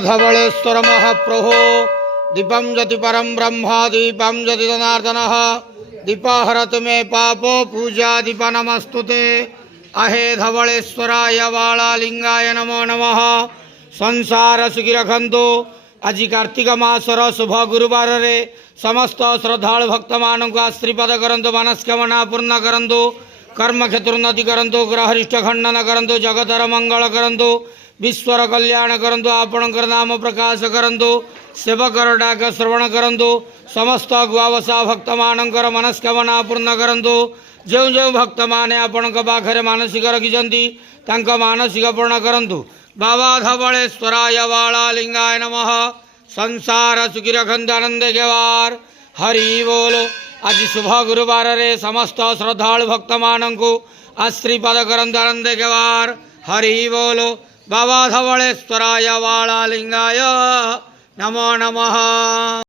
धवलेश्वर महाप्रभो दीपं ज्योति परम ब्रह्म दीपं ज्योति जनार्दनः दीपहरतु मे पापो पूजा दीप नमस्तुते अहे धवलेश्वराय वालालिंगाय नमो नमः। संसार सुखी रखंतु। आज कार्तिक मासर शुभ गुरुवार रे समस्त श्रद्धालु भक्त मानक आशीर्वाद करंतु, मनस्कामना पूर्ण करंतु, कर्म क्षेत्रोन्नति करंतु, ग्रहरिष्ट खंडन करंतु, जगतर मंगल करंतु, विश्वर कल्याण करंतु, आपणकर नाम प्रकाश करंतु, सेवकर डाक श्रवण करंतु, समस्त गुआवसा भक्त मानकर मनस्कामना पूर्ण करंतु। जो जो भक्त माने आपणक पाखरे मानसिक रखिछंती तांक मानसिक पूर्ण करंतु। बाबा धवलेश्वराय वालालिंगाय नमः। संसार सुखी रखंतु, आनंद केवार। हरि बोलो। आज शुभ गुरुवार रे समस्त श्रद्धालु भक्त मानकु आशीर्वाद करंतु, आनंद केवार। हरि बोलो। बाबा धवलेश्वराय वालालिंगाय नमो नमः।